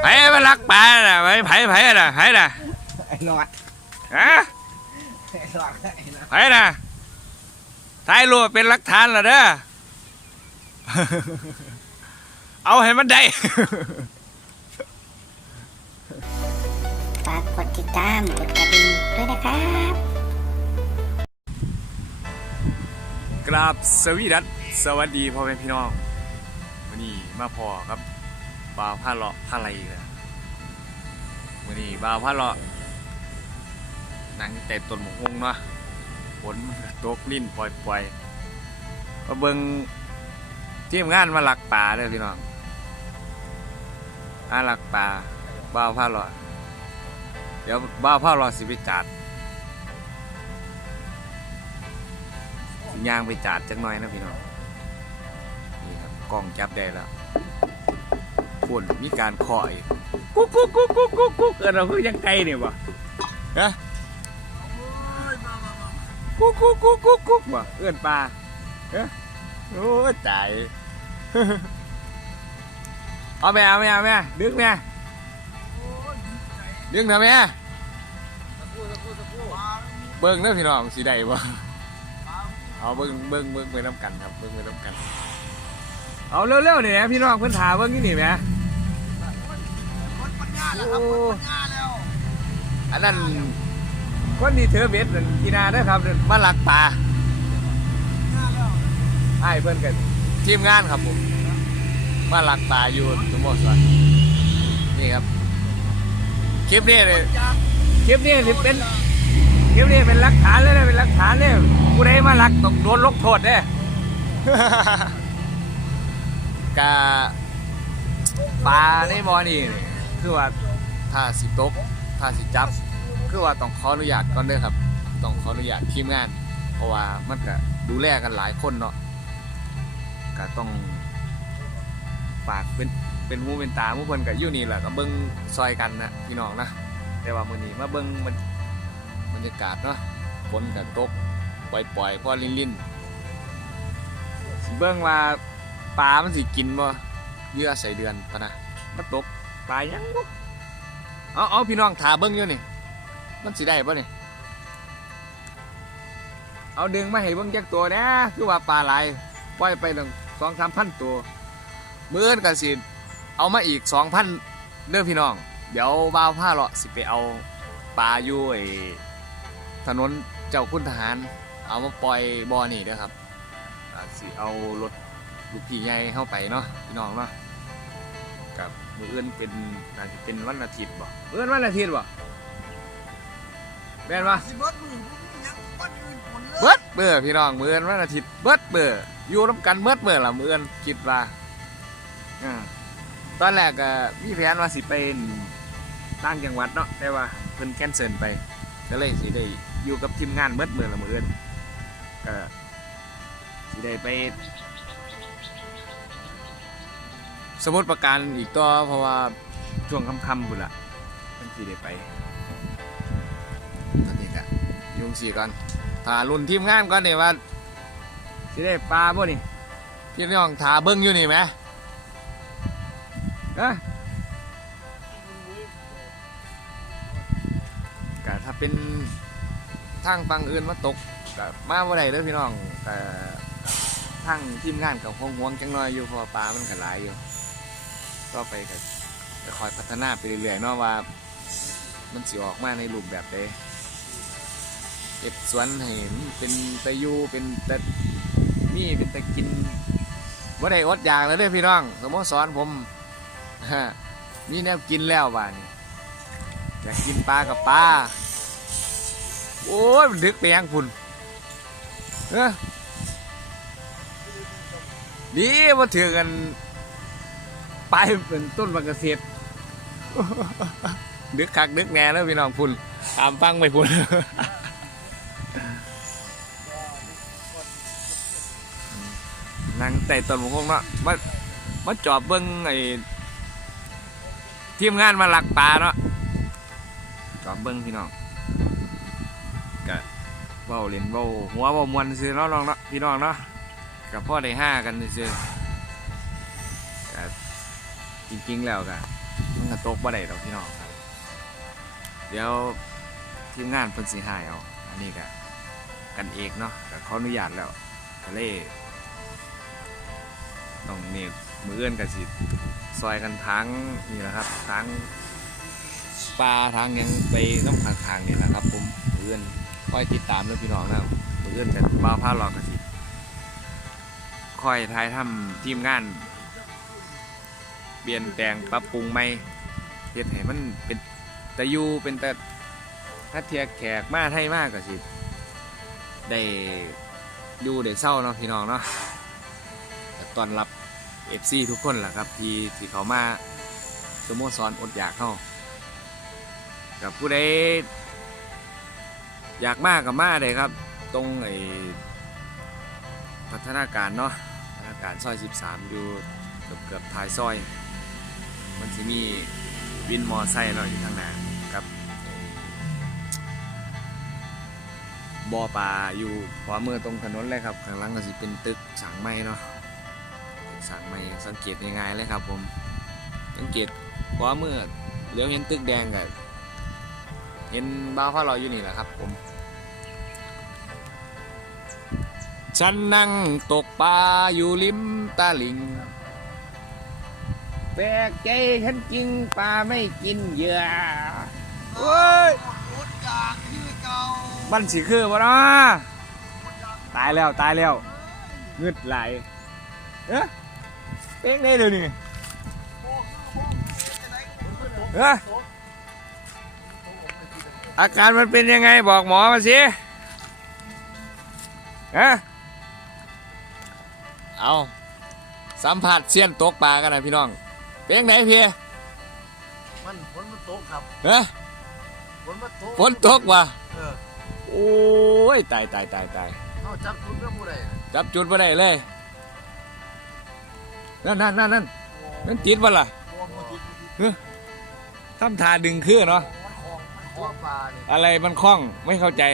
ไผมาลักปลาน่ะไผไผไผน่ะไผน่ะไอ้หลอดฮะไอ้หลอดไอ้หลอดไผน่ะถ่ายรูปเป็นหลักฐานละเด้อเอาให้มันได้ฝากกดติดตามกดกระดิ่งด้วยนะครับกราบสวีดัสสวัสดีพ่อแม่พี่น้องวั นี้มาพอครับบ่าวผ้าเลาะผ้าไหลเลยวันนี้บ่าวผ้าเลาะนังแต่ต้นหมกฮงเนาะฝนมันก็ตกลิ้นปล่อยๆมาเบิ่งทีมงานมาหลักป่าเลยพี่น้องมาหลักป่าบ่าวผ้าเลาะเดี๋ยวบ่าผ้าเลาะสิไปจัดสิย่างไปจาดจักหน่อยนะพี่น้องนี่ครับ กล้องจับได้แล้วฝุ่นมีการเคาะอีกกุ๊กกุ๊กกุ๊กกุ๊กกุ๊กกุ๊กเออเราคือยังไกลเนี่ยบ่ฮะกุ๊กกุ๊กกุ๊กกุ๊กกุ๊กบ่เอื้อนปลาเฮ้โอ้ยตายเอาแม่เอาแม่เอาแม่ดึงแม่ดึงเถอะแม่เบิ่งเด้อพี่น้องสิได้บ่เอาเบิ้งเบิ้งเบิ้งไปน้ำกันครับเบิ้งไปน้ำกัน เอาเร็วๆนี่นะพี่น้องเพิ่นถามเบิ้งนี่นี่แหมโอ้อันนั้นคนที่เธอเบ็ดนั่นกีนาเด้อครับมาลักปลาไอ้ายเพิ่นกันทีมงานครับผม มาลักปลาอยู่สมมติว่านี่ครับคลิปนี้เลยคลิปนี้นี่เป็นคลิปนี้เป็นหลักฐานเลยนะเป็นหลักฐานเลยผู้ใดมาลักต้องโดนลงโทษเด้ กาปลาในบ่อนี่นี่คือว่าถ้าสิตกถ้าสิจับ คือว่าต้องขออนุญาตก่อนเด้อครับ ต้องขออนุญาตทีมงาน เพราะว่ามันก็ดูแลกันหลายคนเนาะก็ต้องฝากเป็นเป็นหูเป็นตาหมู่เพิ่นก็อยู่นี่แหละก็เบิ่งซอยกันนะพี่น้องนะแต่ว่ามื้อนี้มาเบิ่งมันบรรยากาศเนาะฝนกับตกปล่อยๆพอลินลินๆเบิ่งว่า ปลา มันสิกินบ่เยื่อใส่เดือนปะนะมันตกปลายังบ่เอาเอาพี่น้องถาเบิ่งอยู่นี่ มันสิได้บ่นี่ เอาดึงมาให้เบิ่งจักตัวนะคือว่าปลาหลายปล่อยไปตั้งสองสามพันตัวเมื้อนก็สิเอามาอีกสองพันเด้อพี่น้อง เดี๋ยวบ่าวผ้าเลาะสิไปเอาปลาอยู่ไอ้ถนนเจ้าคุณทหาร เอามาปล่อยบ่อนี่เด้อครับสิเอารถ ลูกพี่ใหญ่เข้าไปเนาะพี่น้องเนาะกับมือเอื่นเป็นน่าจะเป็นวันอาทิตย์บ่มื้ออื่นวันอาทิตย์บ่แม่นบ่สิเบิดมือยังคนอื่นคนเลยเบิดเบื่อพี่น้องมื้ออื่นวันอาทิตย์เบิดเบื่ออยู่นํกันเบิดเบื่อละมื้ออื่นคิดว่าอ่าตอนแรกก็มีแผนว่าสิไปต่างจังหวัดเนาะแต่ว่าเพิ่นแคนเซิลไปก็เลยสิได้อยู่กับทีมงานเบิดมือละมือเอื่นก็สิได้ไป สมุดประการอีกต่อเพราะว่าช่วงค่ำๆพุ่นละมันสิได้ไปตอนนี้ก็ยุงสีก่อนถารุ่นทีมงานก่อนนี่ยว่าสิได้ปลาบ่นี่พี่น้องถาเบิ้งอยู่นี่ไหมอ้ยก็ถ้าเป็นทางฝั่งอื่นมาตกก็มาบ่ได้เด้อพี่น้องก็ทางทีมงานกับห่วงห่วงจังน้อยอยู่เพราะปลามันก็หลายอยู่ ก็ไปก็จะคอยพัฒนาไปเรื่อยๆเนาะว่า มันสิออกมาในรูปแบบใดเก็บสวนให้มันเป็นตะยูเป็นตะมีเป็นตะกินบ่ได้อดอยากแล้วเด้อพี่น้องสโมติสรผมมีแนวกินแล้วบ้านี้อยากกินปลากับปลาโอ้ยมันดึกไปยังพุ่นเออดีมาถือกัน ไปเป็นต้นมะเกษตรดึกคักดึกแน่แล้วพี่น้องพุ่นตามฟังไปพุ่นนั่งแต่ต้นมะพร้าวเนาะมามาจอบเบิ้งไอ้ทีมงานมาหลักปลาเนาะจอบเบิ้งพี่น้องก็เว้าเล่นเว้าหัวเว้ามวนซื้อเนาะน้องเนาะพี่น้องเนาะกับพ่อได้ห้ากันซื้อ จริงๆแล้วก็มันก็ตกบ่ได้ดอกพี่น้องครับ เดี๋ยวทีมงานเพิ่นสิหายเอา อันนี้ก็กันเองเนาะก็ขออนุญาตแล้วก็เลยต้องนี่มือเอื้อนกันสิซอยกันทั้งนี่แหละครับทั้งปลาทางยังไปน้ำข้างทางนี่แหละครับ ผมมือเอื้อนคอยติดตามเด้องพี่น้องนะมือเอื้อนกันบ้าผ้าหลอกกันสิคอยทายทำทีมงาน เปลี่ยนแปลงปรับปรุงใหม่เฮ็ดให้มันเป็นแต่อยู่เป็นแต่ถ้าเทียแขกมาไทยมากก็สิได้อยู่ได้เศร้าเนาะพี่น้องเนาะต้อนรับ FC ทุกคนแหละครับ ที่ที่เขามาสโมสรอดอยากเข้ากับผู้ใดอยากมากับมาเลยครับ ตรงไอ้พัฒนาการเนาะพัฒนาการซอย 13 อยู่เกือบเกือบท้ายซอย มันจะมีวินมอไซค์เราะอยู่ข้างหน้าครับบ่อปลาอยู่ขวามือตรงถนนเลยครับ ข้างหลังก็จะเป็นตึกสังไม้เนาะสังไม้สังเกตง่ายๆเลยครับ ผมสังเกตขวามือเลี้ยวเห็นตึกแดงกับเห็นบ้าวพ่อเราอยู่นี่แหละครับ ผม ฉันนั่งตกปลาอยู่ริมตาลิง แปลกใจฉันจริงปลาไม่กินเหยื่อเฮ้ยรถจากคือเก่ามันสิคือบ่เนาะตายแล้วตายแล้วงึดไหลายเอ๊ะเป็นไงเดี๋ยวนี้เอ๊ะอาการมันเป็นยังไงบอกหมอมาสิเอ๊ะเอาสัมผัสเสี้ยนตกปลากันนะพี่น้อง เป็นไงพี่มันฝนมันตกครับเอ๊ะฝนมันตกฝนตกว่ะเออโอ้ยตายตายตายตายเอาจับคุณเรื่องผู้ใดจับจุดมาได้เลยนั่นนั่นนั่นนั่นนั่นจิตวะล่ะทำทาดึงคือเนาะตัวปลาเนี่ยอะไรมันคล้องไม่เข้าใจ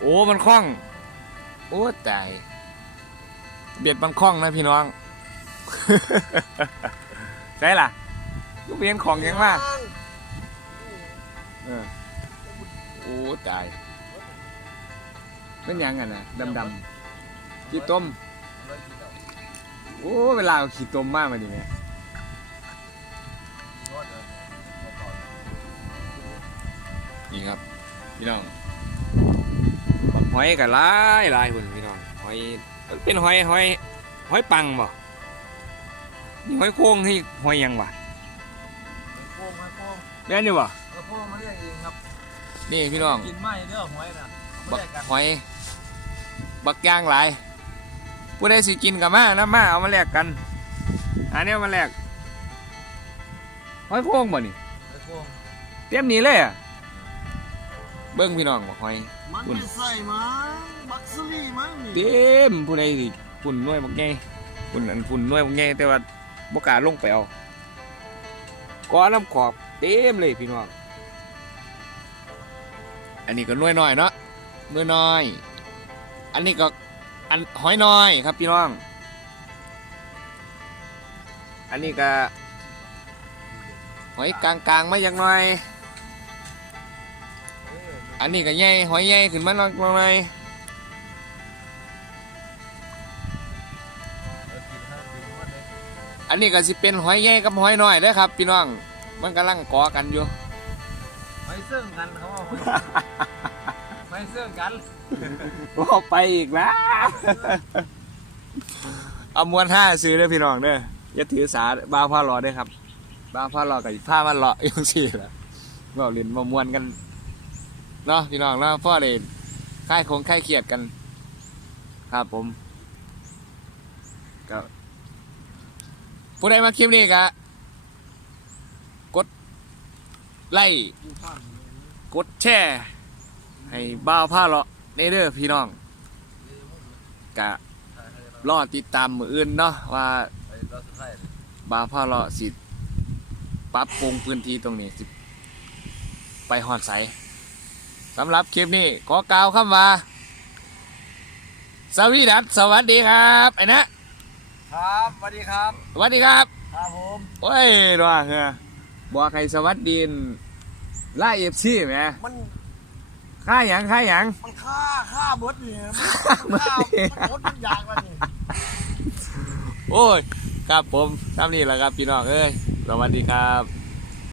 โอ้มันคล้อง โอ้ตายเบียดมันคล้องนะพี่น้อง ใช่ล่ะลูกเบียนของยังมากเออโอ้ตายเป็นหยังไงนะดำดำๆขี้ต้มโอ้เวลาเอาขี้ต้มมากมาดิเนี่ยนี่ครับพี่น้องบักหอยกับลายลายหุ่นพี่น้องหอยมันเป็นหอยหอยหอยปังบ่ นี่หอยโค้งที่หอยหยังวะโค้งมาโค้งแม่นอยู่บ่เออโค้งมาเรียกเองครับนี่พี่น้องกินไม่เด้อหวยน่ะไม่บักได้กันหอย บักย่างหลายผู้ใดสิกินกับมานะมาเอามาแลกกัน อันนี้เอามาแลกหอยโค้งบ่นี่ไอ้โค้งเตรียมหนี้เลยอะเบิ้งพี่น้องบักหอยมันอุ่นไม่ใส่มั้งบักซลี่มั้งนี่เต็มผู้ใดสิฝุ่นน้อยบักใหญ่ฝุ่นอันฝุ่นน้อยบักใหญ่แต่ว่า บกล้าลงไปเอาก้อนน้ำขอบเต็มเลยพี่น้อง อันนี้ก็น้อยน้อยๆเนาะน้อยน้อย อันนี้ก็อันหอยน้อยครับพี่น้อง อันนี้ก็หอยกลางๆมาอย่างน้อย อันนี้ก็ใหญ่หอยใหญ่ขึ้นมาหน่อย อยอันนี้ก็สิเป็นหอยใหญ่กับหอยน้อยเด้อครับ พี่น้อง มันกำลังก่อกันอยู่ไม่เสื่องกันเขาเอาไม่เสื่องกันก็ไปอีกแล้วเอามวนห้าซื้อเด้อพี่น้องเด้ออย่าถือสาบ้าผ้ารอเด้อครับบ้าผ้ารอกับผ้ามันเลาะอยู่สี่แหละก็เรียนมามวนกันเนาะพี่น้องเนาะพ่อเด่นค่ายคงค่ายเขียดกัน ครับผมก็ ผู้ใดมาคลิปนี้กะกดไลค์กดแชร์ให้บ้าวผ้าเลาะเด้อเด้อพี่น้องกะรอติดตามมืออื่นเนาะว่าไอ้รถสุดท้าเลยบาร์พาเลาะสิปรับปรุงพื้นที่ตรงนี้สิไปหอดใสสำหรับคลิปนี้ขอกล่าวคำว่าสวีดัสสวัสดีครับไอ้นะ ครับสวัสดีครับสวัสดีครับครับผมโอ้ยนัวเฮ้อบอกให้สวัสดีนล่าเอฟซีแหมมันค่าหยังค่าหยังมันฆ่าฆ่าเบิดนี่ฆ่าเบิดนี่มันโคตรมันอยากแล้วนี่โอ้ยครับผมทำนี่แหละครับพี่น้องเอ้ยสวัสดีครับ